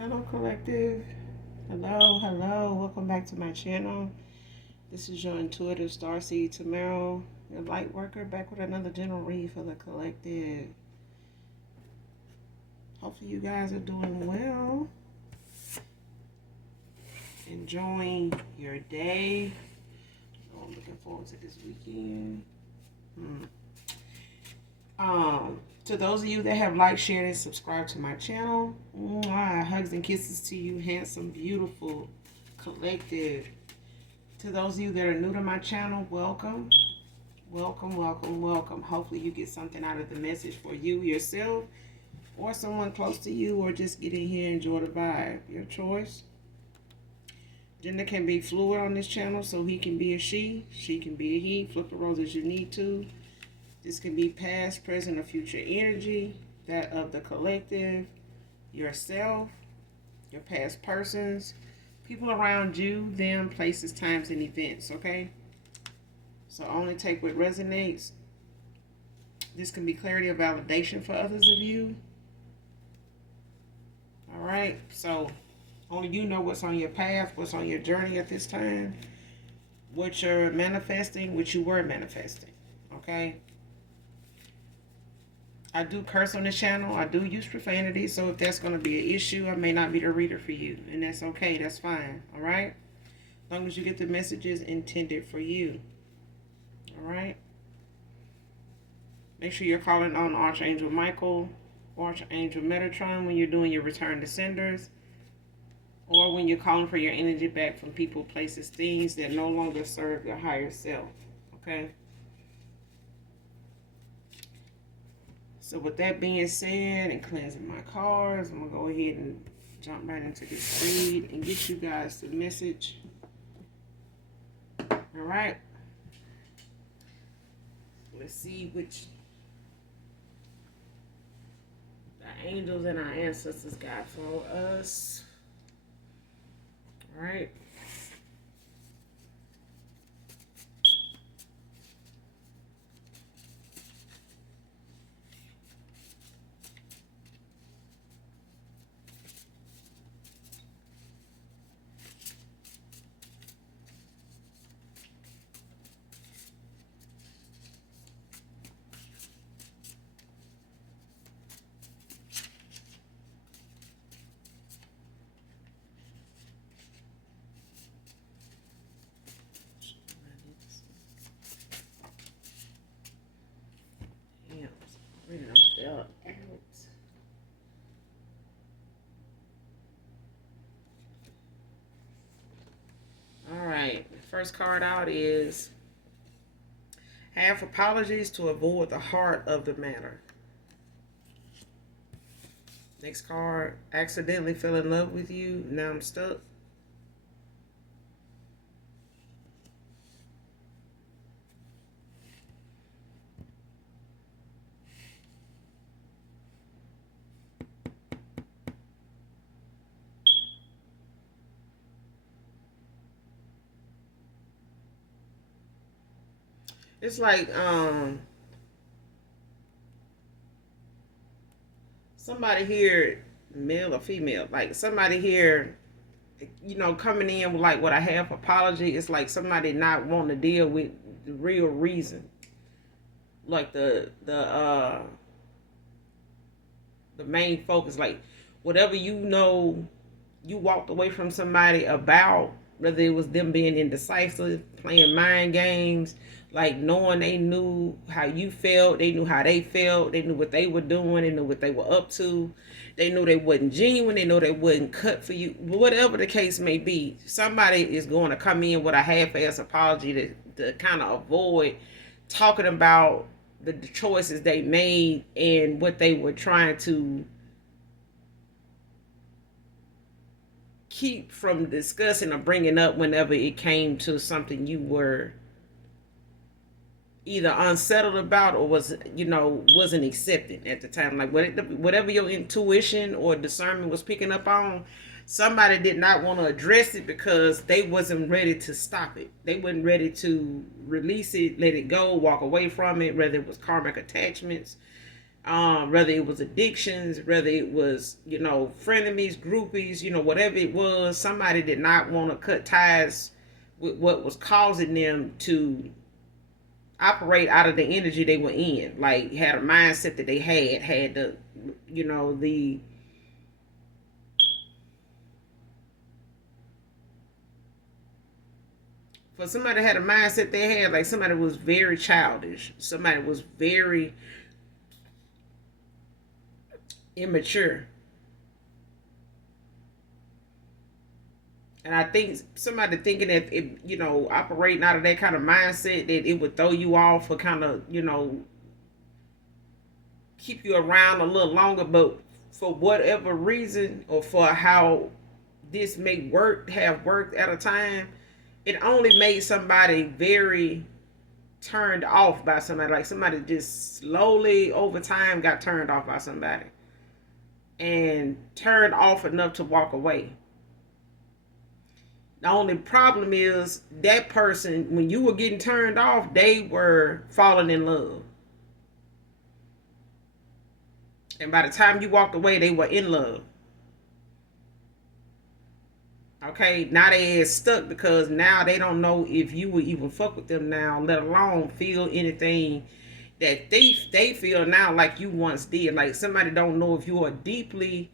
Hello, collective. Hello. Welcome back to my channel. This is your intuitive starseed Tamaro, your light worker, back with another general read for the collective. Hopefully, you guys are doing well, enjoying your day. Oh, I'm looking forward to this weekend. To those of you that have liked, shared, and subscribed to my channel, hugs and kisses to you, handsome, beautiful collective. To those of you that are new to my channel, welcome. Welcome. Hopefully you get something out of the message for you, yourself, or someone close to you, or just get in here and enjoy the vibe. Your choice. Gender can be fluid on this channel, so he can be a she can be a he. Flip the roles as you need to. This can be past, present, or future energy, that of the collective, yourself, your past persons, people around you, them, places, times, and events, okay? So only take what resonates. This can be clarity or validation for others of you. All right, so only you know what's on your path, what's on your journey at this time, what you're manifesting, what you were manifesting, okay? I do curse on this channel. I do use profanity, so if that's going to be an issue, I may not be the reader for you, and that's okay. That's fine, all right? As long as you get the messages intended for you, all right? Make sure you're calling on Archangel Michael, Archangel Metatron when you're doing your return to senders, or when you're calling for your energy back from people, places, things that no longer serve your higher self, okay? So with that being said, and cleansing my cards, I'm going to go ahead and jump right into this read and get you guys the message. All right. Let's see which the angels and our ancestors got for us. All right. All right, first card out is have apologies to avoid the heart of the matter. Next card, accidentally fell in love with you, now I'm stuck. It's like somebody here, male or female, like somebody here, you know, coming in with like what I have apology. It's like somebody not wanting to deal with the real reason, like the main focus, like whatever you know you walked away from somebody about, whether it was them being indecisive, playing mind games, like knowing they knew how you felt, they knew how they felt, they knew what they were doing, they knew what they were up to, they knew they wasn't genuine, they know they wasn't cut for you, whatever the case may be. Somebody is going to come in with a half-ass apology to kind of avoid talking about the choices they made and what they were trying to keep from discussing or bringing up whenever it came to something you were either unsettled about or was, you know, wasn't accepting at the time. Like whatever your intuition or discernment was picking up on, somebody did not want to address it because they wasn't ready to stop it. They wasn't ready to release it, let it go, walk away from it, whether it was karmic attachments, Whether it was addictions, whether it was, frenemies, groupies, whatever it was, somebody did not want to cut ties with what was causing them to operate out of the energy they were in. Like, had a mindset that they had the, the for somebody that had a mindset they had, like somebody was very childish, somebody was very immature. And I think somebody thinking that it, operating out of that kind of mindset, that it would throw you off or kind of, keep you around a little longer. But for whatever reason, or for how this may have worked at a time, it only made somebody very turned off by somebody. Like somebody just slowly over time got turned off by somebody. And turned off enough to walk away. The only problem is that person, when you were getting turned off, they were falling in love. And by the time you walked away, they were in love. Okay, now they is stuck because now they don't know if you would even fuck with them now, let alone feel anything that they feel now like you once did. Like somebody don't know if you are deeply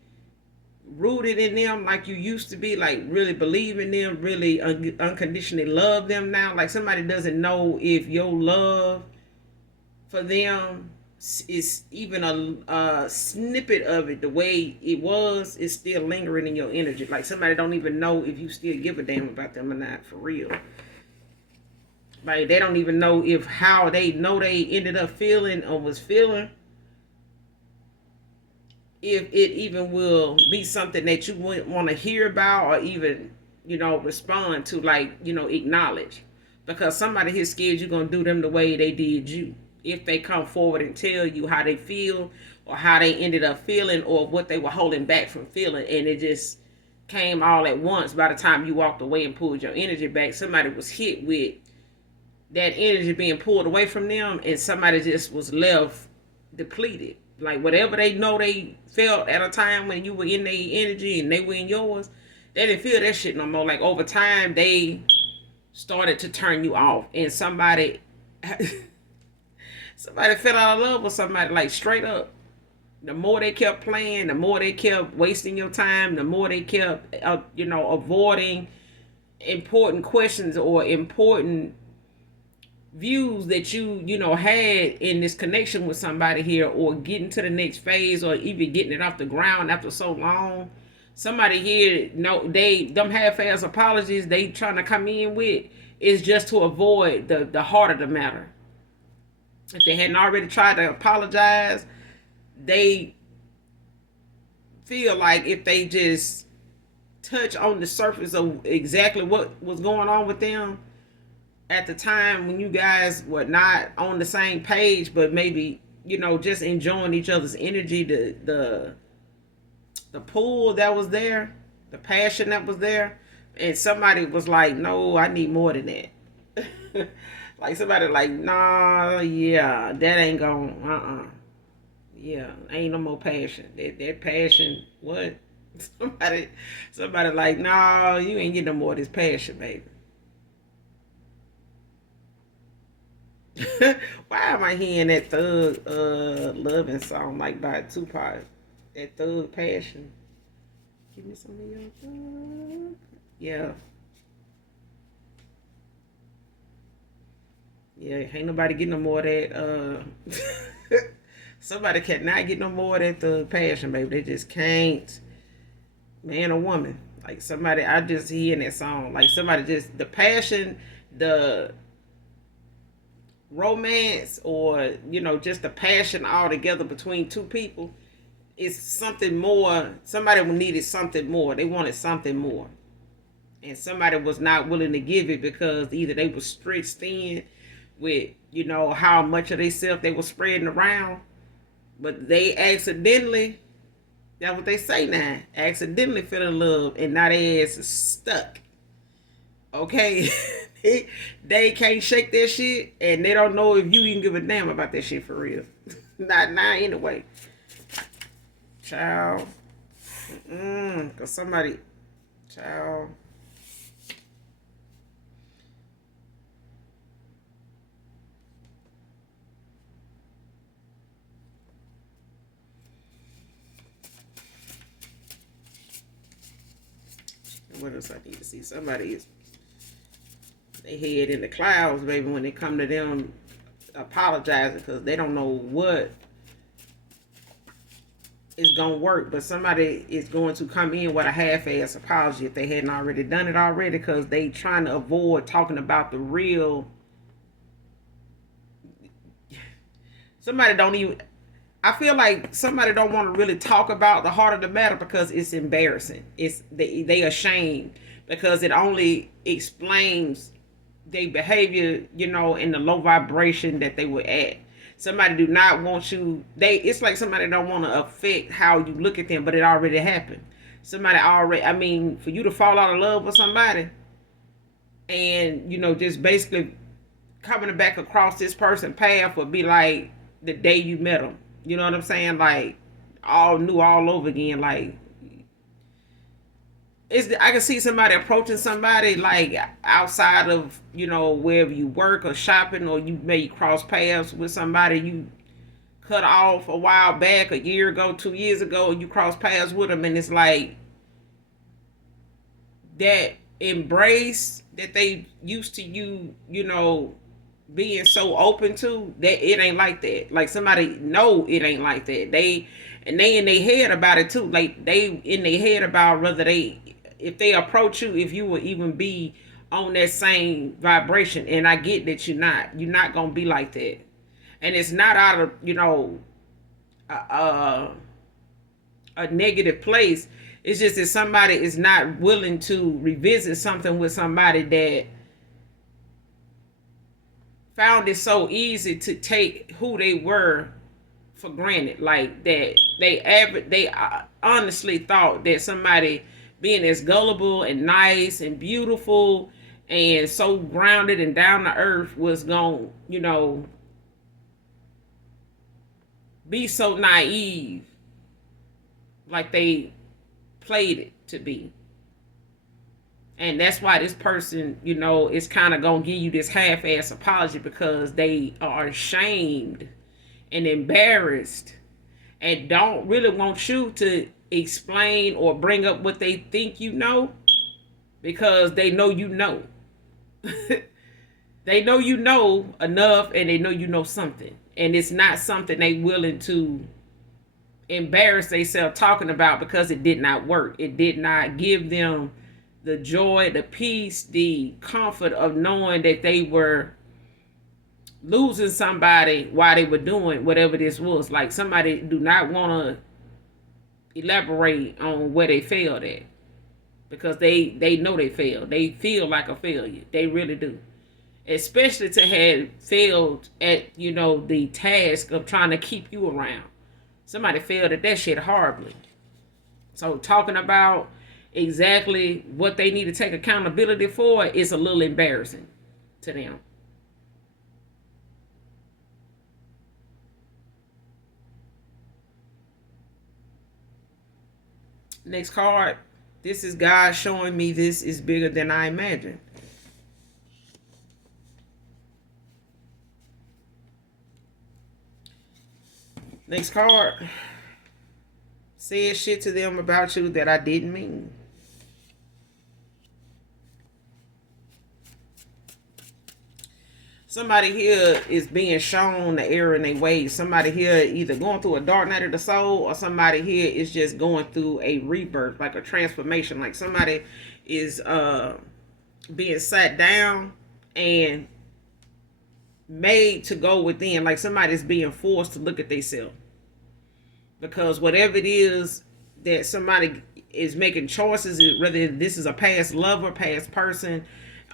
rooted in them like you used to be, like really believe in them, really unconditionally love them now. Like somebody doesn't know if your love for them is even a snippet of it, the way it was, is still lingering in your energy. Like somebody don't even know if you still give a damn about them or not, for real. Like they don't even know if how they know they ended up feeling or was feeling, if it even will be something that you wouldn't want to hear about or even, respond to, like, acknowledge. Because somebody here scared you're going to do them the way they did you. If they come forward and tell you how they feel or how they ended up feeling or what they were holding back from feeling, and it just came all at once. By the time you walked away and pulled your energy back, somebody was hit with that energy being pulled away from them, and somebody just was left depleted. Like whatever they know they felt at a time when you were in their energy and they were in yours, they didn't feel that shit no more. Like over time, they started to turn you off, and somebody fell out of love with somebody, like straight up. The more they kept playing, the more they kept wasting your time, the more they kept, avoiding important questions or important views that you had in this connection with somebody here, or getting to the next phase, or even getting it off the ground after so long. Somebody here, them half-ass apologies they trying to come in with is just to avoid the heart of the matter. If they hadn't already tried to apologize, they feel like if they just touch on the surface of exactly what was going on with them at the time when you guys were not on the same page, but maybe, just enjoying each other's energy, the pull that was there, the passion that was there, and somebody was like, no, I need more than that. Like somebody like, nah, yeah, that ain't going, yeah, ain't no more passion. That passion, what? Somebody like, no, you ain't getting no more of this passion, baby. Why am I hearing that thug loving song like by Tupac? That thug passion. Give me some of your thug. Yeah. Yeah, ain't nobody getting no more of that somebody cannot get no more of that thug passion, baby. They just can't. Man or woman. Like somebody, I just hearing that song. Like somebody just, the passion, the romance, or just the passion all together between two people is something more. Somebody needed something more. They wanted something more, and somebody was not willing to give it because either they were stretched thin with how much of themselves they were spreading around, but they accidentally, that's what they say now, accidentally fell in love, and now their ass is stuck. Okay. they can't shake that shit, and they don't know if you even give a damn about that shit for real. Not now anyway. Child. Cause somebody, child. What else I need to see? Somebody is they head in the clouds, baby, when they come to them apologizing because they don't know what is gonna work. But somebody is going to come in with a half-ass apology if they hadn't already done it already, because they trying to avoid talking about the real. Somebody don't even. I feel like somebody don't want to really talk about the heart of the matter because it's embarrassing. It's they ashamed because it only explains their behavior, in the low vibration that they were at. Somebody do not want you. It's like somebody don't want to affect how you look at them, but it already happened. Somebody already. I mean, for you to fall out of love with somebody, and just basically coming back across this person's path would be like the day you met them. You know what I'm saying? Like all new all over again. Like I can see somebody approaching somebody like outside of wherever you work or shopping, or you may cross paths with somebody you cut off a while back, a year ago, 2 years ago, and you cross paths with them, and it's like that embrace that they used to being so open to, that it ain't like that. Like somebody know it ain't like that. They in their head about it too. Like they in their head about whether if they approach you, if you will even be on that same vibration. And I get that you're not gonna be like that. And it's not out of a negative place. It's just that somebody is not willing to revisit something with somebody that found it so easy to take who they were for granted. Like that they honestly thought that somebody being as gullible and nice and beautiful and so grounded and down to earth was going be so naive, like they played it to be. And that's why this person, is kind of going to give you this half-ass apology, because they are ashamed and embarrassed and don't really want you to explain or bring up what they think because they know they know enough, and they know something, and it's not something they willing to embarrass themselves talking about, because it did not work. It did not give them the joy, the peace, the comfort of knowing that they were losing somebody while they were doing whatever this was. Like somebody do not want to elaborate on where they failed at, because they know they failed. They feel like a failure. They really do. Especially to have failed at, the task of trying to keep you around. Somebody failed at that shit horribly. So talking about exactly what they need to take accountability for is a little embarrassing to them. Next card. This is God showing me this is bigger than I imagined. Next card. Said shit to them about you that I didn't mean. Somebody here is being shown the error in their ways. Somebody here either going through a dark night of the soul, or somebody here is just going through a rebirth, like a transformation. Like somebody is being sat down and made to go within. Like somebody's being forced to look at themselves, because whatever it is that somebody is making choices, whether this is a past lover, past person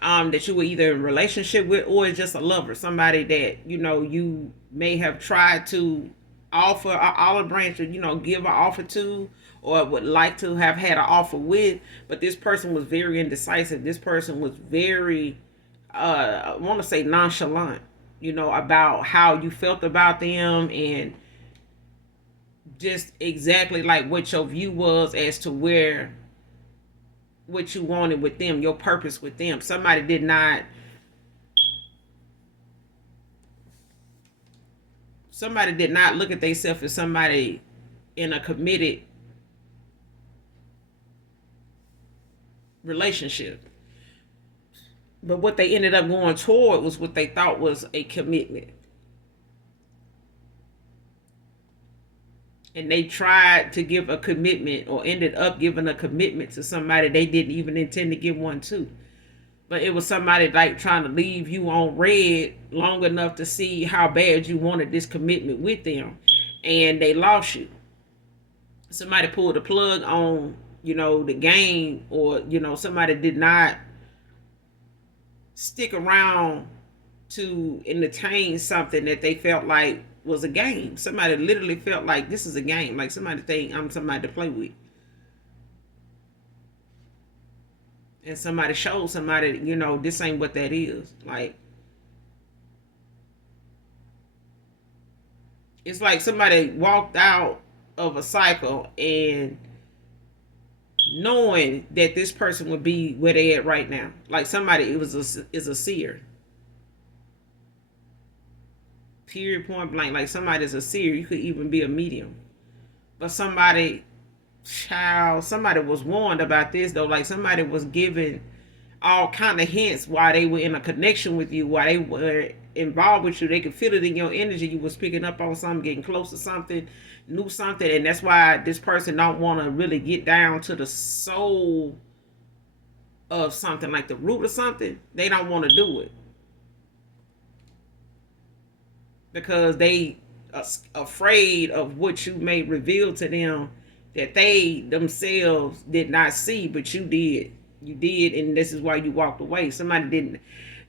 that you were either in relationship with, or just a lover, somebody that you may have tried to offer an olive branch, or give an offer to, or would like to have had an offer with, but this person was very indecisive. This person was very I want to say nonchalant, about how you felt about them, and just exactly like what your view was as to where what you wanted with them, your purpose with them. Somebody did not look at themselves as somebody in a committed relationship. But what they ended up going toward was what they thought was a commitment. And they tried to give a commitment or ended up giving a commitment to somebody they didn't even intend to give one to. But it was somebody like trying to leave you on red long enough to see how bad you wanted this commitment with them. And they lost you. Somebody pulled the plug on, the game, or, somebody did not stick around to entertain something that they felt like was a game. Somebody literally felt like this is a game. Like somebody think I'm somebody to play with. And somebody showed somebody, this ain't what that is. Like, it's like somebody walked out of a cycle and knowing that this person would be where they at right now. Like somebody is a seer. Period, point blank. Like somebody is a seer. You could even be a medium. But somebody was warned about this though. Like somebody was given all kind of hints why they were in a connection with you, why they were involved with you. They could feel it in your energy. You was picking up on something, getting close to something, knew something, and that's why this person don't want to really get down to the soul of something, like the root of something. They don't want to do it because they are afraid of what you may reveal to them that they themselves did not see, but you did. You did, and this is why you walked away.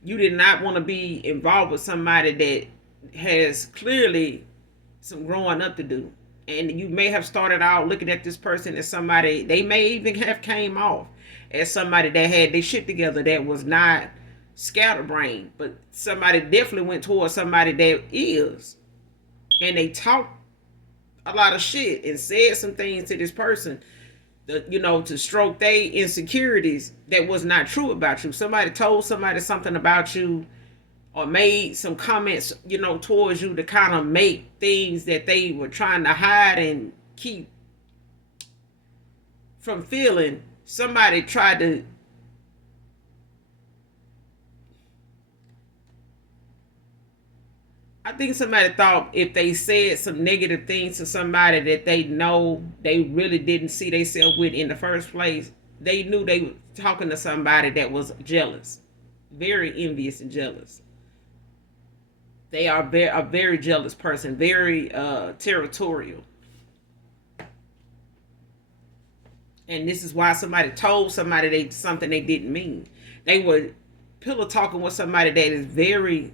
You did not want to be involved with somebody that has clearly some growing up to do. And you may have started out looking at this person as somebody, they may even have came off as somebody that had their shit together, that was not scatterbrained, but somebody definitely went towards somebody that is. And they talked a lot of shit and said some things to this person, to stroke their insecurities that was not true about you. Somebody told somebody something about you or made some comments, towards you to kind of make things that they were trying to hide and keep from feeling. Somebody tried to I think somebody thought if they said some negative things to somebody that they know they really didn't see themselves with in the first place, they knew they were talking to somebody that was jealous, very envious and jealous. They are a very jealous person, very territorial. And this is why somebody told somebody something they didn't mean. They were pillow talking with somebody that is very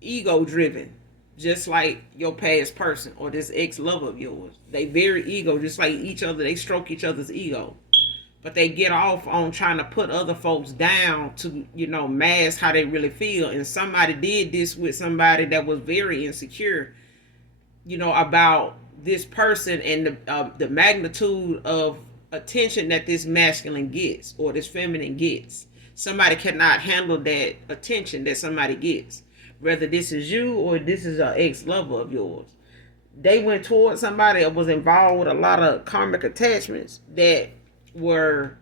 ego driven, just like your past person or this ex lover of yours. They very ego, just like each other. They stroke each other's ego, but they get off on trying to put other folks down to mask how they really feel. And somebody did this with somebody that was very insecure, about this person and the magnitude of attention that this masculine gets or this feminine gets. Somebody cannot handle that attention that somebody gets, whether this is you or this is an ex-lover of yours. They went towards somebody that was involved with a lot of karmic attachments that were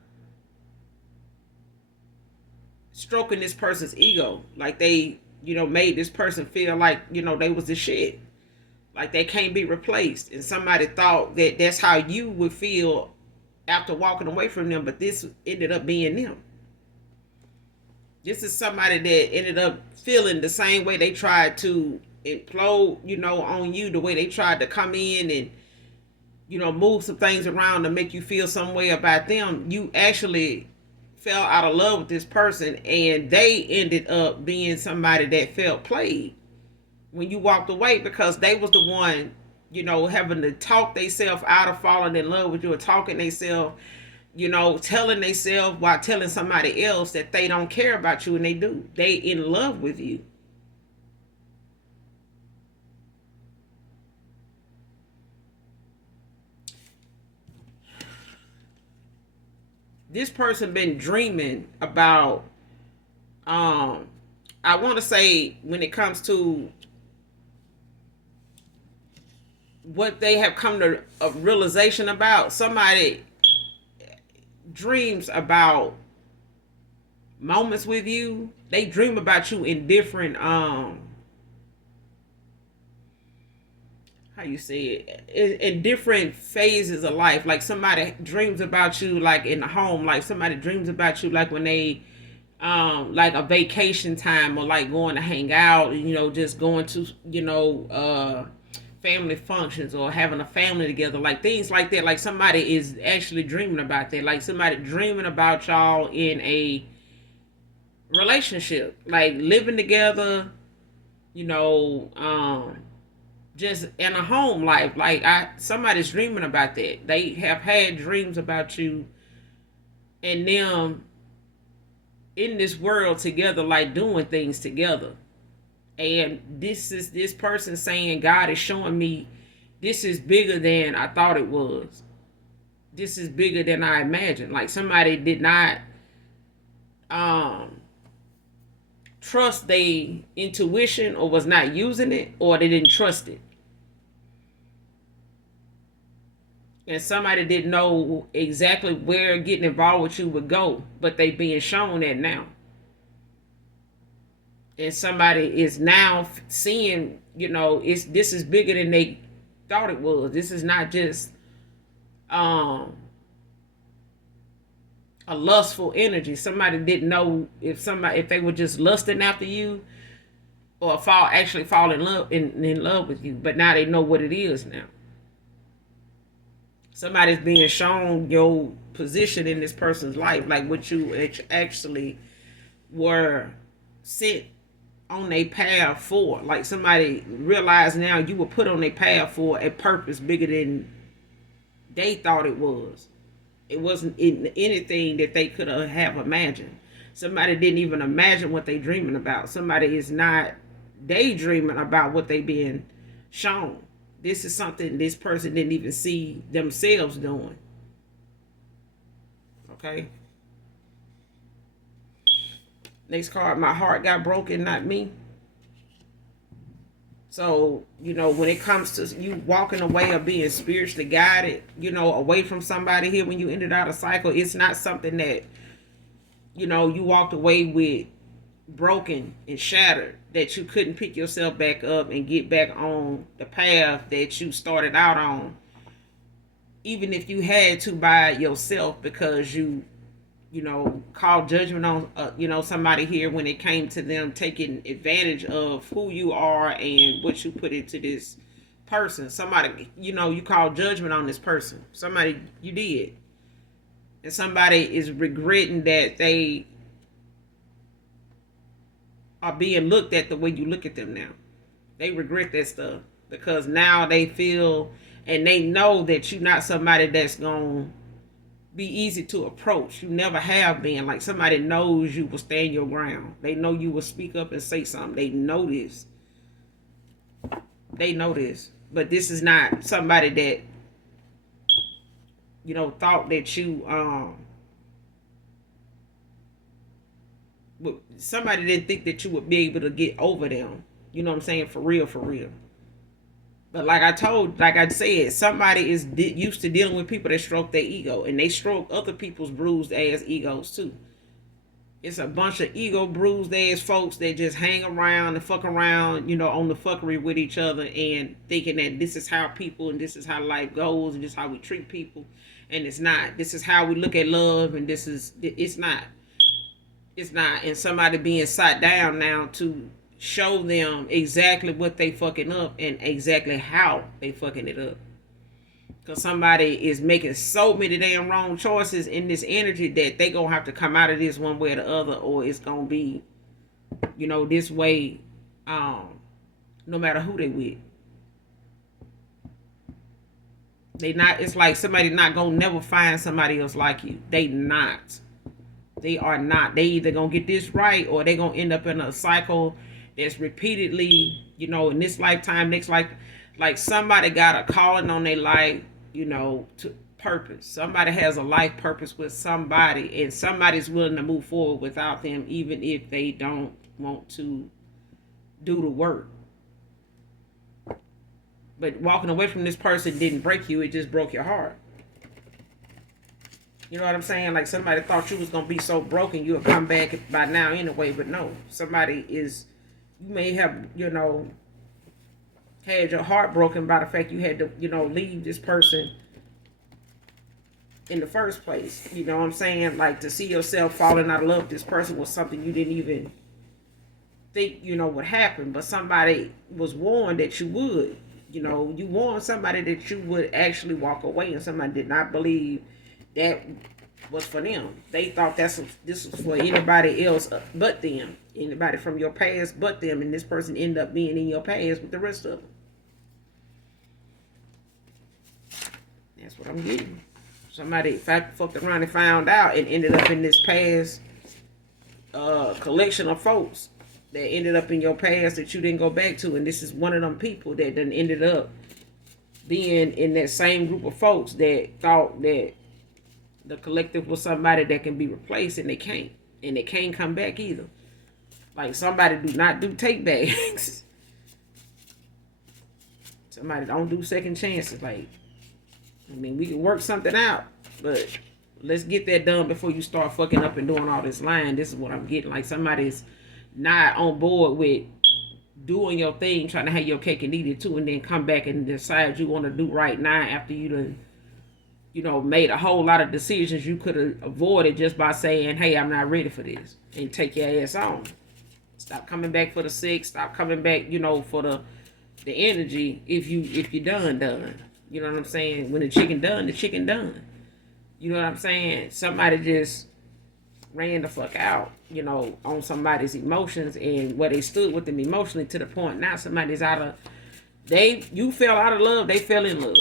stroking this person's ego. Like they, made this person feel like, they was the shit. Like they can't be replaced. And somebody thought that that's how you would feel after walking away from them, but this ended up being them. This is somebody that ended up feeling the same way they tried to implode, on you, the way they tried to come in and, move some things around to make you feel some way about them. You actually fell out of love with this person, and they ended up being somebody that felt played when you walked away, because they was the one, having to talk themselves out of falling in love with you, or talking themselves, telling themselves while telling somebody else that they don't care about you, and they do. They in love with you. this person been dreaming about, I want to say, when it comes to what they have come to a realization about, somebody dreams about moments with you. They dream about you in different, how you say it, in different phases of life. Like somebody dreams about you like in the home, like somebody dreams about you like when they like a vacation time, or like going to hang out, just going to, family functions, or having a family together, like things like that. Like somebody is actually dreaming about that, like somebody dreaming about y'all in a relationship, like living together, you know, just in a home life. Like somebody's dreaming about that. They have had dreams about you and them in this world together, like doing things together. And this person saying, God is showing me this is bigger than I thought it was. This is bigger than I imagined. Like somebody did not trust their intuition, or was not using it, or they didn't trust it. And somebody didn't know exactly where getting involved with you would go, but they being shown that now. And somebody is now seeing, this is bigger than they thought it was. This is not just a lustful energy. Somebody didn't know if they were just lusting after you, or actually fall in love with you, but now they know what it is now. Somebody's being shown your position in this person's life, like what you actually were sent on a path for. Like somebody realized now you were put on a path for a purpose bigger than they thought it was. It wasn't in anything that they could have imagined. Somebody didn't even imagine what they dreaming about. Somebody is not daydreaming about what they being shown. This is something this person didn't even see themselves doing. Okay. Next card, my heart got broken, not me. So, when it comes to you walking away or being spiritually guided, away from somebody here, when you ended out a cycle, it's not something that, you walked away with broken and shattered, that you couldn't pick yourself back up and get back on the path that you started out on, even if you had to by yourself, because you called judgment on somebody here when it came to them taking advantage of who you are and what you put into this person. Somebody, you called judgment on this person. Somebody, you did. And somebody is regretting that they are being looked at the way you look at them now. They regret that stuff because now they feel and they know that you're not somebody that's going to be easy to approach. You never have been. Like somebody knows you will stand your ground. They know you will speak up and say something. They know this. They know this. But this is not somebody that, thought that you, somebody didn't think that you would be able to get over them. You know what I'm saying? For real, for real. But like I said, somebody is used to dealing with people that stroke their ego, and they stroke other people's bruised ass egos too. It's a bunch of ego bruised ass folks that just hang around and fuck around, on the fuckery with each other, and thinking that this is how people and this is how life goes and this is how we treat people, and it's not. This is how we look at love, and it's not. It's not. And somebody being sat down now to show them exactly what they fucking up and exactly how they fucking it up. Because somebody is making so many damn wrong choices in this energy that they gonna have to come out of this one way or the other, or it's gonna be, this way, no matter who they with. They not. It's like somebody not gonna never find somebody else like you. They not. They are not. They either gonna get this right, or they gonna end up in a cycle that's repeatedly, in this lifetime, next life. Like somebody got a calling on their life, to purpose. Somebody has a life purpose with somebody, and somebody's willing to move forward without them, even if they don't want to do the work. But walking away from this person didn't break you, it just broke your heart. You know what I'm saying? Like somebody thought you was going to be so broken you would come back by now anyway, but no. Somebody is, you may have, had your heart broken by the fact you had to, leave this person in the first place. You know what I'm saying? Like to see yourself falling out of love with this person was something you didn't even think, would happen. But somebody was warned that you would. You warned somebody that you would actually walk away, and somebody did not believe that was for them. They thought this was for anybody else but them. Anybody from your past but them, and this person ended up being in your past with the rest of them. That's what I'm getting. Somebody fucked around and found out and ended up in this past collection of folks that ended up in your past that you didn't go back to. And this is one of them people that then ended up being in that same group of folks that thought that the collective was somebody that can be replaced, and they can't. And they can't come back either. Like somebody do not do take backs. Somebody don't do second chances. Like, we can work something out, but let's get that done before you start fucking up and doing all this lying. This is what I'm getting. Like somebody's not on board with doing your thing, trying to have your cake and eat it too, and then come back and decide you want to do right now after you done, made a whole lot of decisions you could have avoided just by saying, hey, I'm not ready for this, and take your ass on. Stop coming back for the sex. Stop coming back, for the energy. If you done. You know what I'm saying? When the chicken done, the chicken done. You know what I'm saying? Somebody just ran the fuck out, on somebody's emotions and where they stood with them emotionally, to the point now somebody's you fell out of love, they fell in love.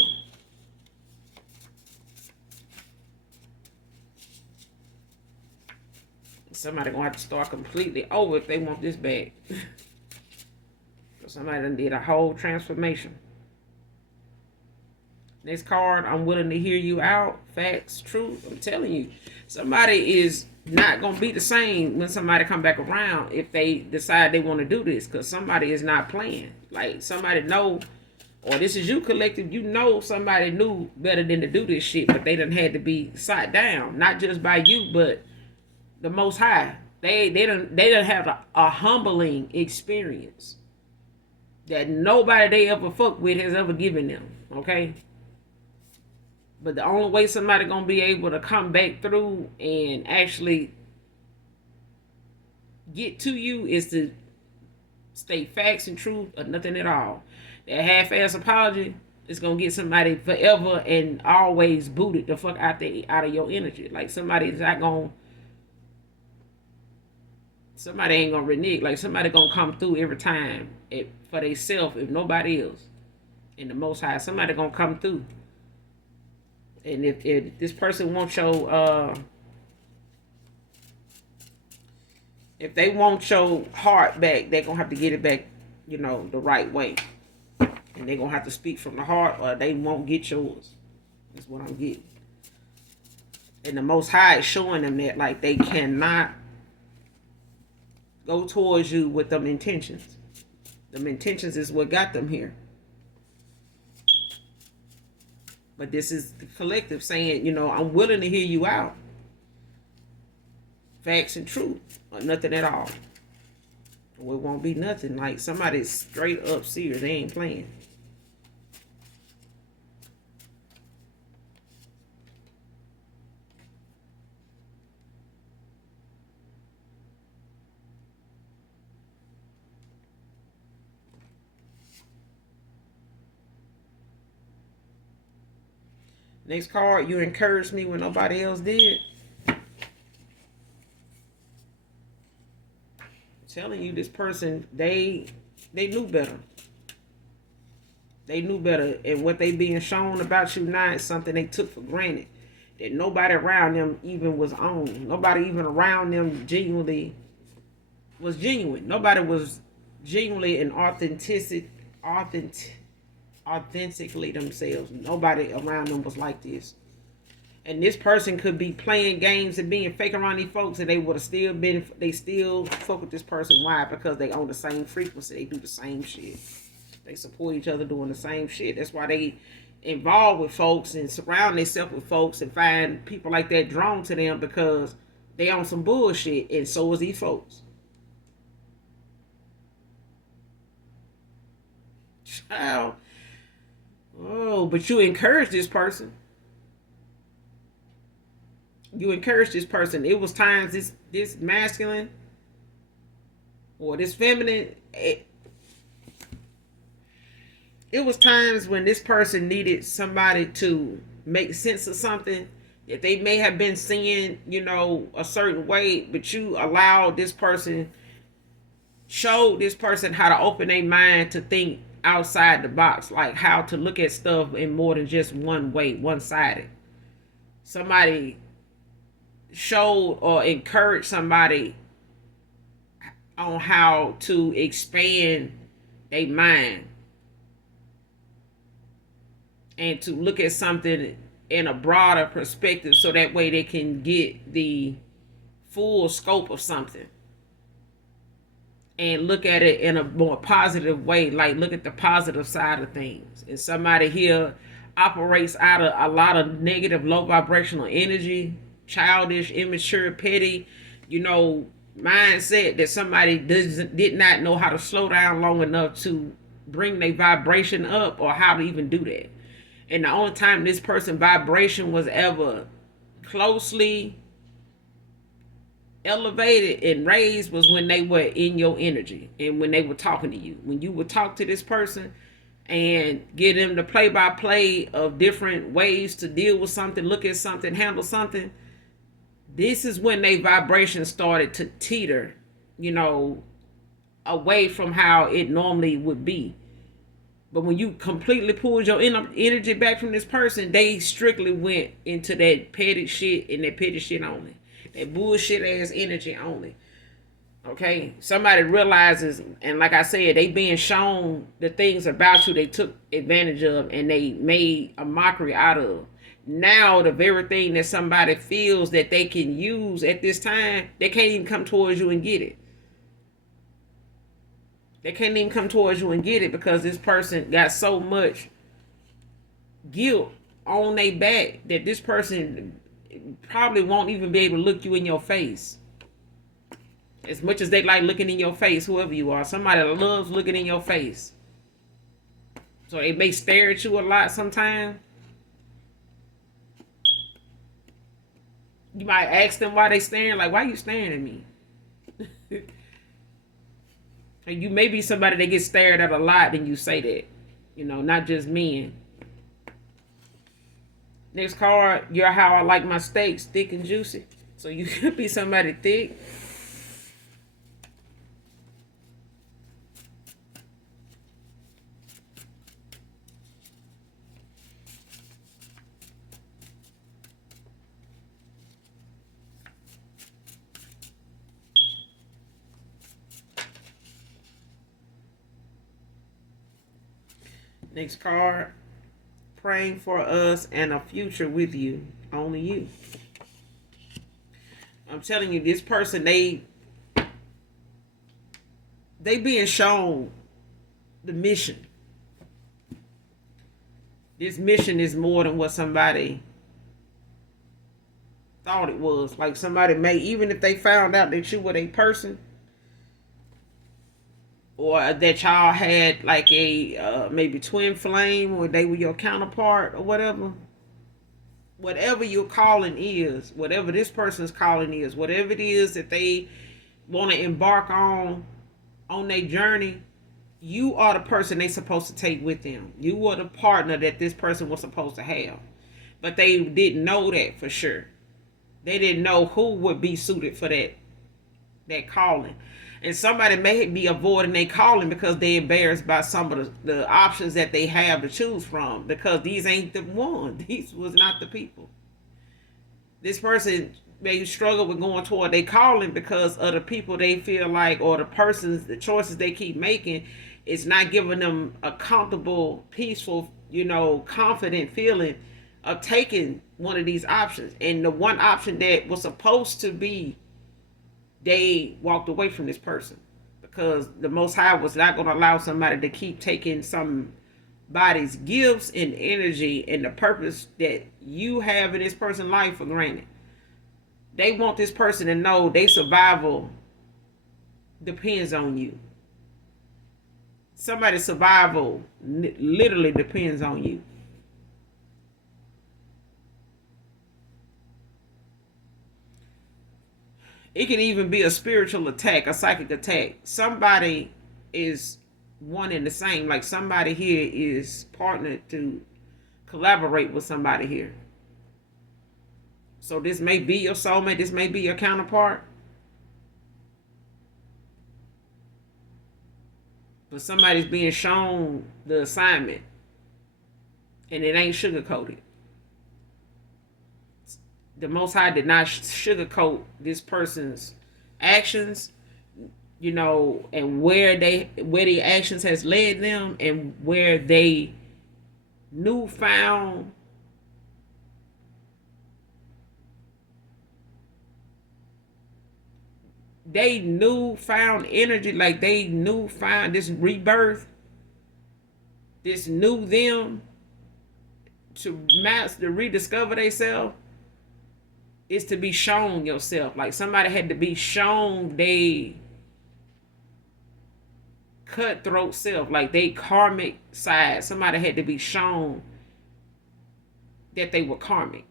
Somebody gonna have to start completely over if they want this back. Somebody done did a whole transformation. Next card, I'm willing to hear you out. Facts, truth. I'm telling you, somebody is not going to be the same when somebody come back around if they decide they want to do this, because somebody is not playing. Like somebody know, or this is you collective, somebody knew better than to do this shit, but they done had to be sat down, not just by you, but the Most High. They done have a humbling experience that nobody they ever fucked with has ever given them. Okay. But the only way somebody gonna be able to come back through and actually get to you is to state facts and truth or nothing at all. That half-ass apology is gonna get somebody forever and always booted the fuck out of your energy. Like somebody ain't gonna renege. Like somebody gonna come through every time for themselves, if nobody else. In the Most High, somebody gonna come through. And if this person wants your, if they want your heart back, they're going to have to get it back, the right way. And they're going to have to speak from the heart, or they won't get yours. That's what I'm getting. And the Most High is showing them that, like, they cannot go towards you with them intentions. Them intentions is what got them here. But this is the collective saying, I'm willing to hear you out. Facts and truth, or nothing at all. Or it won't be nothing. Like somebody's straight up serious. They ain't playing. Next card, you encouraged me when nobody else did. I'm telling you, this person, they knew better. They knew better. And what they being shown about you now is something they took for granted. That nobody around them even was on. Nobody even around them genuinely was genuine. Nobody was genuinely and authentically themselves. Nobody around them was like this. And this person could be playing games and being fake around these folks, and they would have still been, they still fuck with this person. Why? Because they on the same frequency. They do the same shit. They support each other doing the same shit. That's why they involved with folks and surround themselves with folks and find people like that drawn to them, because they on some bullshit, and so is these folks. Child. Oh, but you encourage this person. You encourage this person. It was times this masculine or this feminine. It was times when this person needed somebody to make sense of something that they may have been seeing, a certain way, but you allowed this person, showed this person how to open their mind to think outside the box, like how to look at stuff in more than just one way, one-sided. Somebody showed or encouraged somebody on how to expand their mind and to look at something in a broader perspective, so that way they can get the full scope of something and look at it in a more positive way, like look at the positive side of things. And somebody here operates out of a lot of negative, low vibrational energy, childish, immature, petty, mindset, that somebody did not know how to slow down long enough to bring their vibration up, or how to even do that. And the only time this person's vibration was ever closely elevated and raised was when they were in your energy and when they were talking to you. When you would talk to this person and get them the play-by-play of different ways to deal with something, look at something, handle something, this is when their vibration started to teeter, away from how it normally would be. But when you completely pulled your energy back from this person, they strictly went into that petty shit and that petty shit only. That bullshit ass energy only. Okay? Somebody realizes, and like I said, they being shown the things about you they took advantage of and they made a mockery out of. Now the very thing that somebody feels that they can use at this time, they can't even come towards you and get it. They can't even come towards you and get it, because this person got so much guilt on their back that this person probably won't even be able to look you in your face. As much as they like looking in your face, whoever you are, somebody loves looking in your face. So they may stare at you a lot sometimes. You might ask them why they staring, like, why are you staring at me? And you may be somebody that gets stared at a lot, and you say that. Not just men. Next card, you're how I like my steaks, thick and juicy. So you could be somebody thick. Next card, praying for us and a future with you. Only you. I'm telling you, this person, they being shown the mission. This mission is more than what somebody thought it was. Like somebody may, even if they found out that you were a person, or that y'all had like a maybe twin flame, or they were your counterpart or whatever. Whatever your calling is, whatever this person's calling is, whatever it is that they want to embark on their journey, you are the person they're supposed to take with them. You are the partner that this person was supposed to have. But they didn't know that for sure. They didn't know who would be suited for that calling. And somebody may be avoiding their calling because they're embarrassed by some of the options that they have to choose from. Because these ain't the one. These was not the people. This person may struggle with going toward their calling because of the people they feel like, or the choices they keep making, is not giving them a comfortable, peaceful, confident feeling of taking one of these options. And the one option that was supposed to be, they walked away from this person because the Most High was not going to allow somebody to keep taking somebody's gifts and energy and the purpose that you have in this person's life for granted. They want this person to know their survival depends on you. Somebody's survival literally depends on you. It can even be a spiritual attack, a psychic attack. Somebody is one and the same. Like somebody here is partnered to collaborate with somebody here. So this may be your soulmate. This may be your counterpart. But somebody's being shown the assignment. And it ain't sugarcoated. The Most High did not sugarcoat this person's actions, you know, and where the actions has led them, and where they newfound energy, like they newfound this rebirth, this new them to rediscover themselves. Is to be shown yourself. Like somebody had to be shown they cutthroat self, like they karmic side. Somebody had to be shown that they were karmic,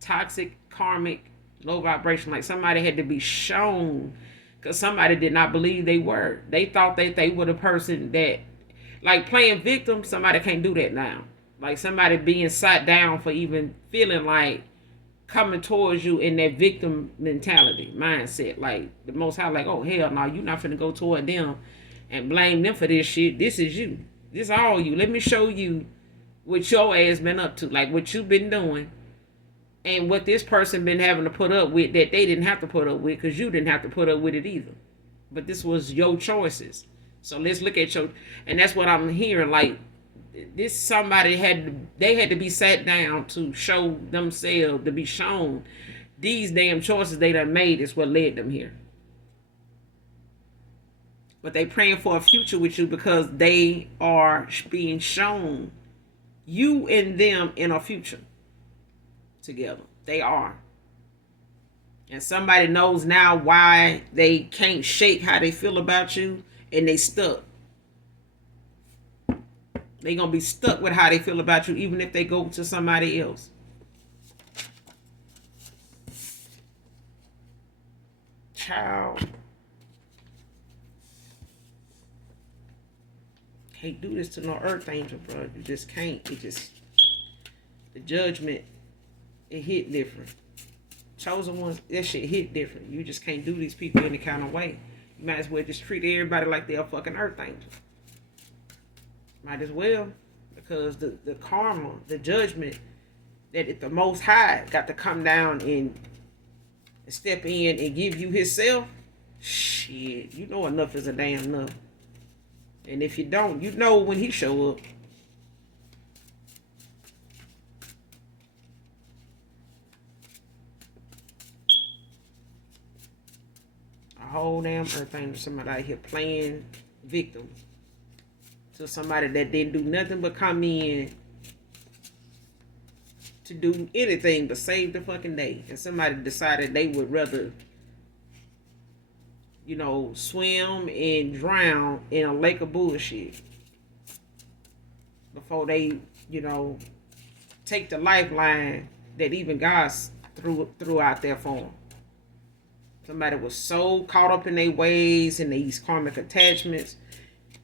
toxic, karmic, low vibration. Like somebody had to be shown, because somebody did not believe they were. They thought that they were the person that, like playing victim. Somebody can't do that now. Like somebody being sat down for even feeling like coming towards you in that victim mentality mindset. Like the Most High, like, oh hell no, you're not finna go toward them and blame them for this shit. This is you. This all you. Let me show you what your ass been up to, like what you been doing, and what this person been having to put up with that they didn't have to put up with, because you didn't have to put up with it either. But this was your choices. So let's look at your, and that's what I'm hearing. Like this, somebody had to be sat down to show themselves, to be shown these damn choices they done made is what led them here. But they praying for a future with you because they are being shown you and them in a future together. They are. And somebody knows now why they can't shake how they feel about you, and they stuck. They're going to be stuck with how they feel about you, even if they go to somebody else. Child. Can't do this to no earth angel, bro. You just can't. It just, the judgment, it hit different. Chosen ones, that shit hit different. You just can't do these people any kind of way. You might as well just treat everybody like they're a fucking earth angel. Might as well, because the karma, the judgment that the Most High got to come down and step in and give you himself, shit, you know enough is a damn enough. And if you don't, you know when he show up. A whole damn earth angel, somebody out here playing victim to somebody that didn't do nothing but come in to do anything but save the fucking day. And somebody decided they would rather, you know, swim and drown in a lake of bullshit before they, you know, take the lifeline that even God threw out there for them. Somebody was so caught up in their ways and these karmic attachments,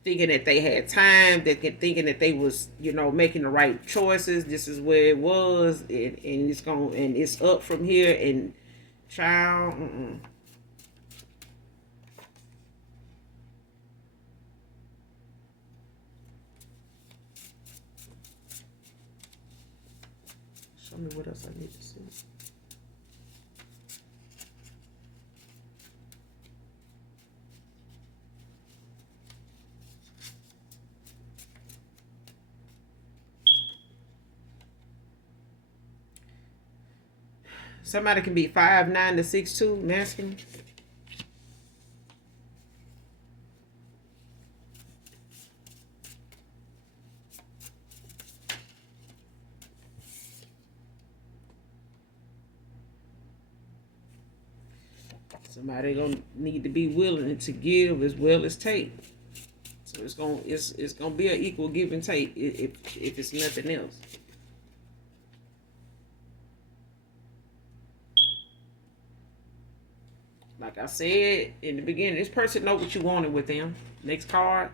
thinking that they had time, thinking that they was, you know, making the right choices. This is where it was, and it's up from here. And child, show me what else I need to see. Somebody can be 5'9" to 6'2", masculine. Somebody gonna need to be willing to give as well as take. So it's gonna be an equal give and take if it's nothing else. Like I said in the beginning, this person know what you wanted with them. Next card.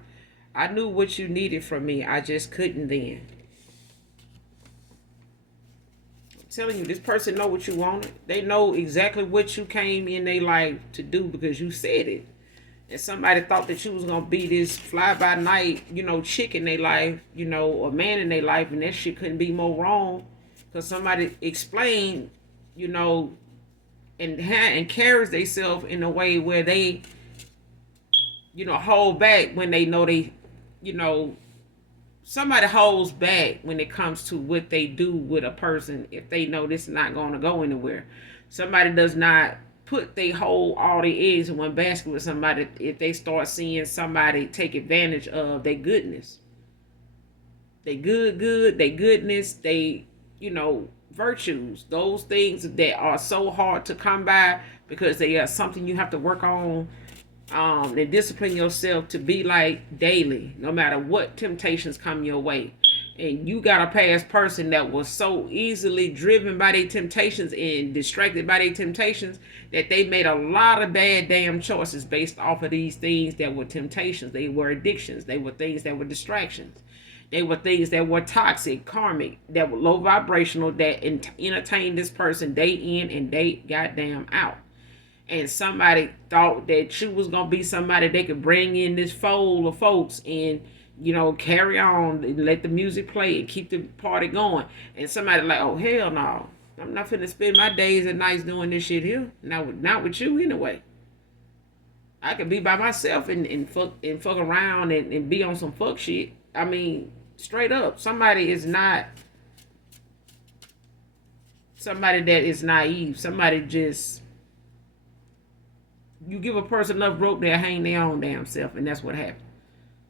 I knew what you needed from me. I just couldn't then. I'm telling you, this person know what you wanted. They know exactly what you came in their life to do because you said it. And somebody thought that you was gonna be this fly by night, chick in their life, or man in their life, and that shit couldn't be more wrong. Cause somebody explained, and carries themselves in a way where they, hold back when they know they, you know, somebody holds back when it comes to what they do with a person if they know this is not going to go anywhere. Somebody does not put they hold all their eggs in one basket with somebody if they start seeing somebody take advantage of their goodness. They they goodness, they, virtues, those things that are so hard to come by because they are something you have to work on, and discipline yourself to be like daily, no matter what temptations come your way. And you got a past person that was so easily driven by their temptations and distracted by their temptations that they made a lot of bad damn choices based off of these things that were temptations. They were addictions. They were things that were distractions. They were things that were toxic, karmic, that were low vibrational, that entertained this person day in and day goddamn out. And somebody thought that you was gonna be somebody they could bring in this fold of folks and, carry on and let the music play and keep the party going. And somebody like, oh hell no, I'm not finna spend my days and nights doing this shit here. Not with you anyway. I could be by myself and fuck around and be on some fuck shit. I mean, straight up, somebody that is naive. Somebody just, you give a person enough rope, they'll hang their own damn self, and that's what happened.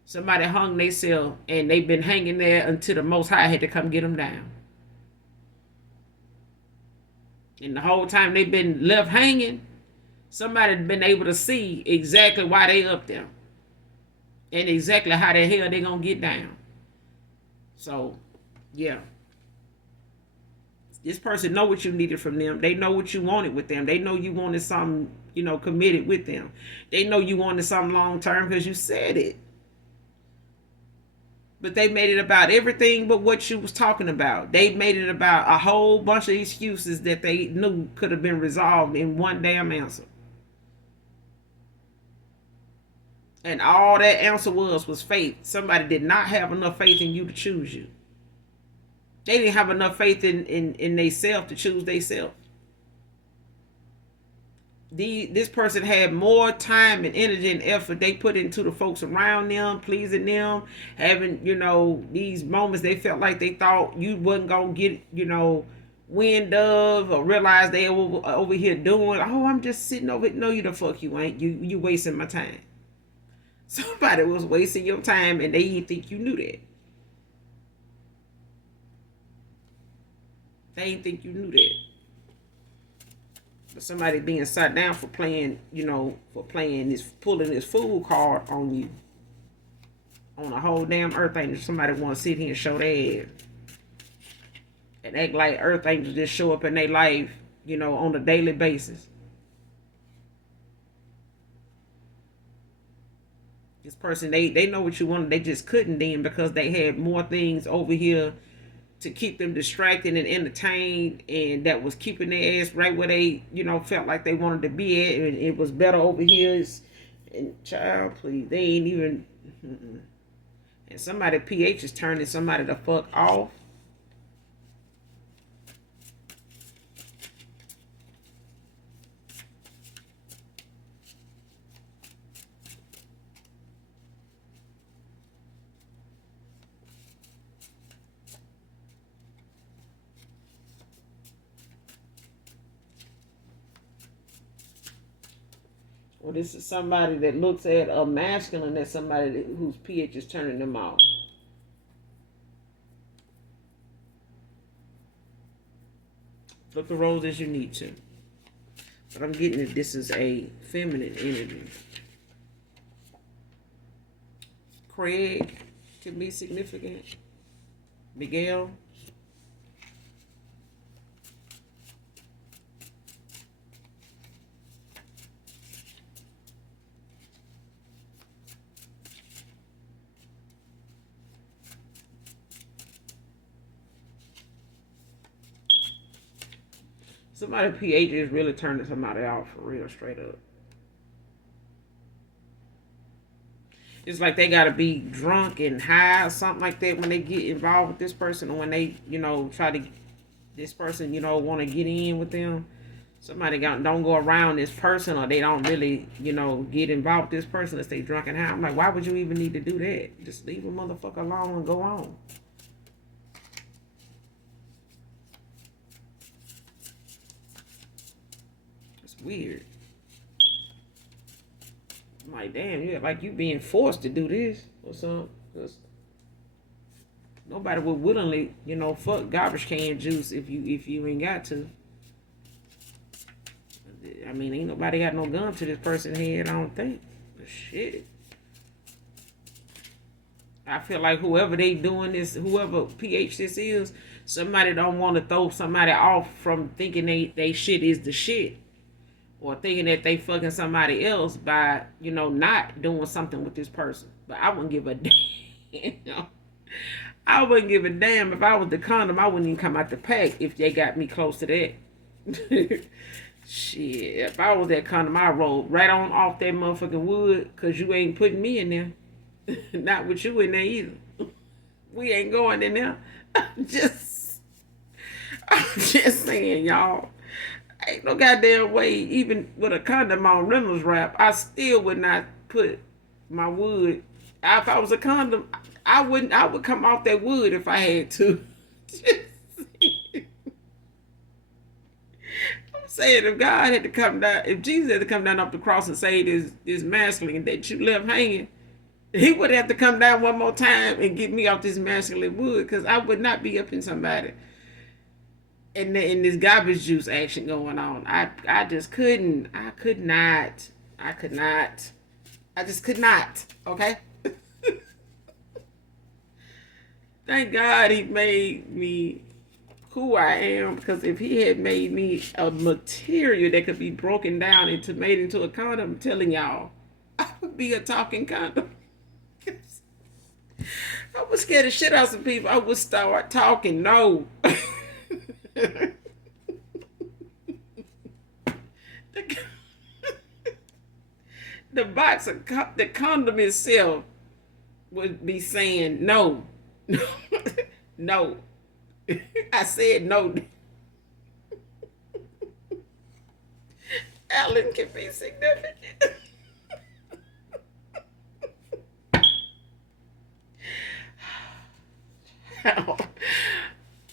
Somebody hung themselves, and they've been hanging there until the Most High had to come get them down. And the whole time they've been left hanging, somebody been able to see exactly why they up there, and exactly how the hell they gonna get down. So, yeah. This person know what you needed from them. They know what you wanted with them. They know you wanted something, committed with them. They know you wanted something long term because you said it. But they made it about everything but what you was talking about. They made it about a whole bunch of excuses that they knew could have been resolved in one damn answer. And all that answer was faith. Somebody did not have enough faith in you to choose you. They didn't have enough faith in themselves to choose themselves. This person had more time and energy and effort they put into the folks around them, pleasing them, having, these moments they felt like they thought you wasn't going to get, wind of or realize they were over here doing, oh, I'm just sitting over here. No, you the fuck you ain't. You wasting my time. Somebody was wasting your time and they didn't think you knew that. They didn't think you knew that. But somebody being sat down for playing, pulling this fool card on you. On a whole damn Earth Angel. Somebody want to sit here and show their ass. And act like Earth Angels just show up in their life, on a daily basis. This person, they know what you wanted. They just couldn't then because they had more things over here to keep them distracted and entertained, and that was keeping their ass right where they, felt like they wanted to be at, and it was better over here. And child, please, they ain't even. And somebody pH is turning somebody the fuck off. Or this is somebody that looks at a masculine as somebody whose pH is turning them off. Flip the roles as you need to. But I'm getting that this is a feminine energy. Craig can be significant. Miguel. Somebody pH is really turning somebody out for real, straight up. It's like they gotta be drunk and high or something like that when they get involved with this person, or when they, try to this person, want to get in with them. Somebody don't go around this person, or they don't really, get involved with this person if they drunk and high. I'm like, why would you even need to do that? Just leave a motherfucker alone and go on. It's weird. I'm like, damn, yeah, like you being forced to do this or something. Cause nobody would willingly, fuck garbage can juice if you ain't got to. I mean, ain't nobody got no gun to this person's head, I don't think. But shit. I feel like whoever they doing this, whoever pH this is, somebody don't want to throw somebody off from thinking they shit is the shit. Or thinking that they fucking somebody else by, not doing something with this person. But I wouldn't give a damn. I wouldn't give a damn. If I was the condom, I wouldn't even come out the pack if they got me close to that. Shit, if I was that condom, I roll right on off that motherfucking wood, because you ain't putting me in there. Not with you in there either. We ain't going in there. I'm just saying, y'all. Ain't no goddamn way, even with a condom on Reynolds wrap, I still would not put my wood. If I was a condom, I would come off that wood if I had to. I'm saying, if God had to come down, if Jesus had to come down off the cross and say this masculine that you left hanging, he would have to come down one more time and get me off this masculine wood, because I would not be up in somebody. And this garbage juice action going on. I just couldn't. I could not. I could not. I just could not. Okay? Thank God he made me who I am, because if he had made me a material that could be broken down and made into a condom, I'm telling y'all, I would be a talking condom. I would scare the shit out of some people. I would start talking. No. The box of the condom itself would be saying no. No. I said no. Alan can be significant.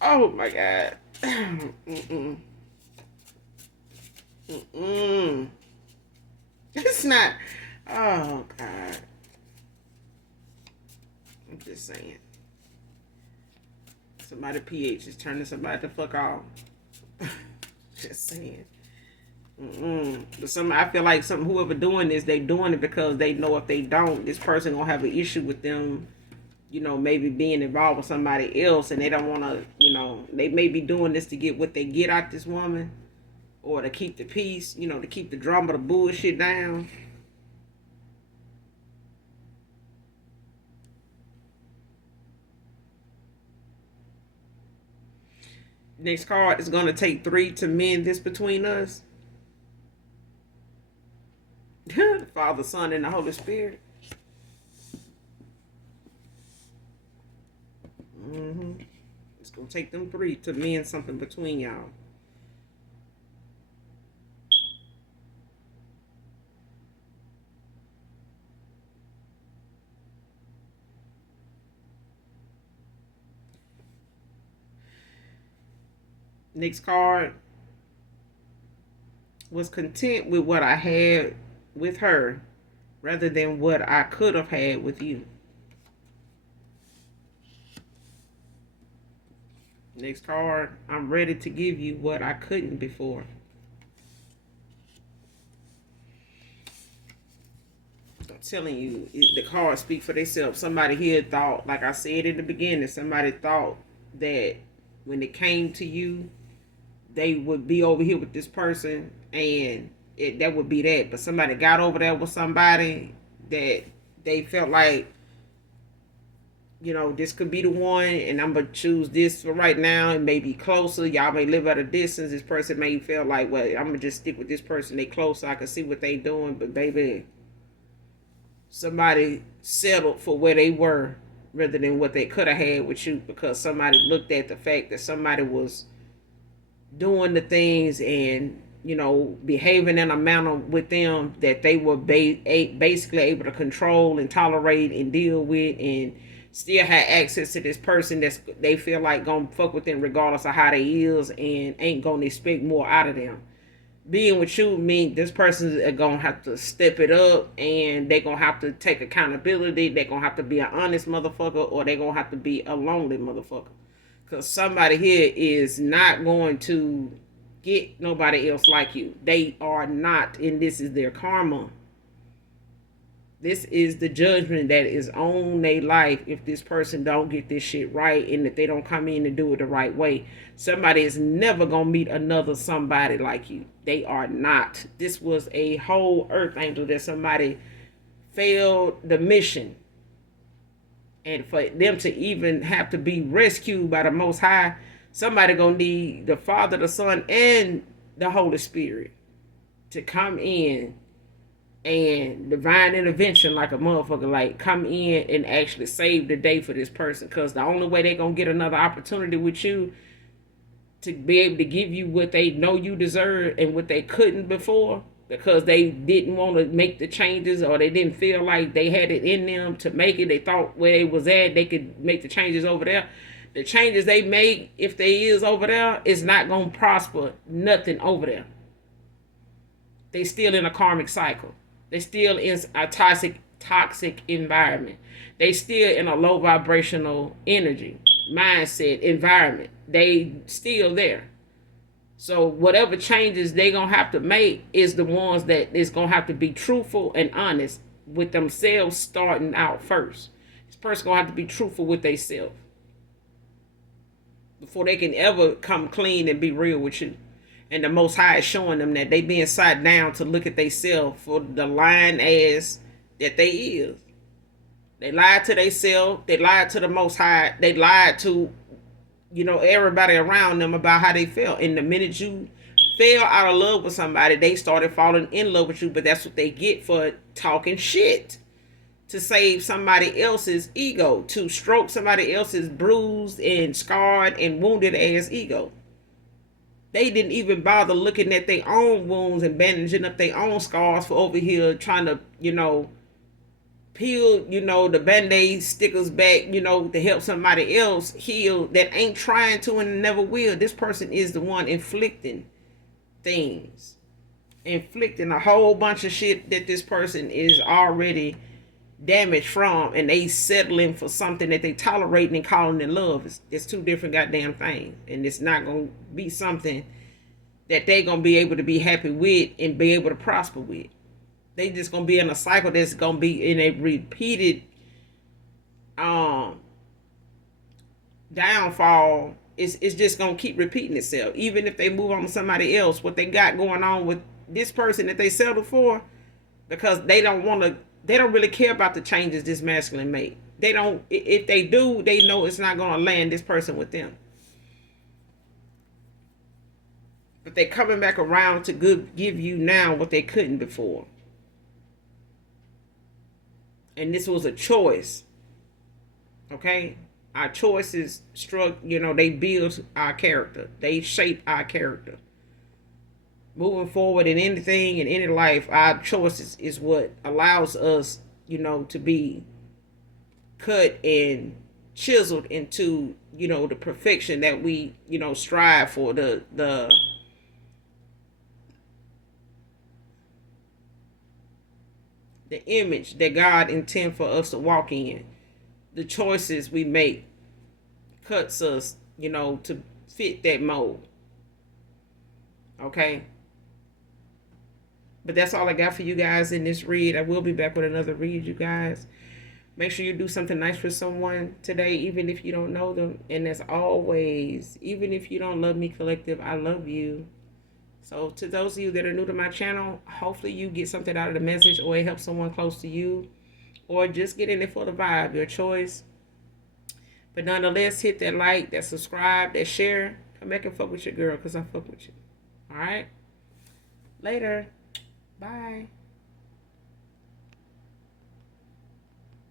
Oh my God. Mm-mm. Mm-mm. It's not. Oh God. I'm just saying. Somebody pH is turning somebody the fuck off. Just saying. But I feel like whoever doing this, they doing it because they know if they don't, this person gonna have an issue with them. Maybe being involved with somebody else, and they don't want to. They may be doing this to get what they get out this woman, or to keep the peace. To keep the drama, the bullshit down. Next card is going to take 3 to mend this between us. The Father, Son, and the Holy Spirit. It's going to take them 3 to mend something between y'all. Next card. Was content with what I had with her rather than what I could have had with you. Next card, I'm ready to give you what I couldn't before. I'm telling you, the cards speak for themselves. Somebody here thought, like I said in the beginning, somebody thought that when it came to you, they would be over here with this person and that would be that. But somebody got over there with somebody that they felt like, this could be the one, and I'm gonna choose this for right now. It may be closer. Y'all may live at a distance. This person may feel like, well, I'm gonna just stick with this person. They close, so I can see what they doing. But baby, somebody settled for where they were rather than what they could have had with you, because somebody looked at the fact that somebody was doing the things and behaving in a manner with them that they were basically able to control and tolerate and deal with, and still had access to this person that's they feel like gonna fuck with them regardless of how they is and ain't gonna expect more out of them. Being with you mean this person is gonna have to step it up, and they gonna have to take accountability. They gonna have to be an honest motherfucker, or they gonna have to be a lonely motherfucker. Because somebody here is not going to get nobody else like you. They are not, and this is their karma. This is the judgment that is on their life if this person don't get this shit right, and if they don't come in and do it the right way. Somebody is never going to meet another somebody like you. They are not. This was a whole earth angel that somebody failed the mission. And for them to even have to be rescued by the Most High, somebody going to need the Father, the Son, and the Holy Spirit to come in and divine intervention like a motherfucker, like come in and actually save the day for this person. Because the only way they're going to get another opportunity with you to be able to give you what they know you deserve and what they couldn't before, because they didn't want to make the changes, or they didn't feel like they had it in them to make it. They thought where they was at, they could make the changes over there. The changes they make, if they is over there, is not going to prosper nothing over there. They still in a karmic cycle. They still in a toxic environment. They still in a low vibrational energy, mindset, environment. They still there. So whatever changes they gonna have to make is the ones that is gonna have to be truthful and honest with themselves starting out first. This person gonna have to be truthful with themselves before they can ever come clean and be real with you. And the Most High is showing them that they being sat down to look at themselves for the lying ass that they is. They lied to themselves. They lied to the Most High. They lied to, everybody around them about how they felt. And the minute you fell out of love with somebody, they started falling in love with you. But that's what they get for talking shit. To save somebody else's ego. To stroke somebody else's bruised and scarred and wounded ass ego. They didn't even bother looking at their own wounds and bandaging up their own scars for over here trying to, peel, the Band-Aid stickers back, to help somebody else heal that ain't trying to and never will. This person is the one inflicting things. Inflicting a whole bunch of shit that this person is already damaged from, and they settling for something that they tolerating and calling it love. It's two different goddamn things, and it's not gonna be something that they gonna be able to be happy with and be able to prosper with. They just gonna be in a cycle that's gonna be in a repeated downfall. It's just gonna keep repeating itself. Even if they move on to somebody else, what they got going on with this person that they settled for, because they don't really care about the changes this masculine made. They don't. If they do, they know it's not going to land this person with them. But they coming back around to give you now what they couldn't before. And this was a choice. Okay? Our choices they build our character. They shape our character. Moving forward in anything, in any life, our choices is what allows us, to be cut and chiseled into, the perfection that we, strive for, the the image that God intends for us to walk in. The choices we make cuts us, to fit that mold. Okay? But that's all I got for you guys in this read. I will be back with another read, you guys. Make sure you do something nice for someone today, even if you don't know them. And as always, even if you don't love me, collective, I love you. So to those of you that are new to my channel, hopefully you get something out of the message, or it helps someone close to you, or just get in it for the vibe, your choice. But nonetheless, hit that like, that subscribe, that share. Come back and fuck with your girl, because I fuck with you. All right? Later. Bye.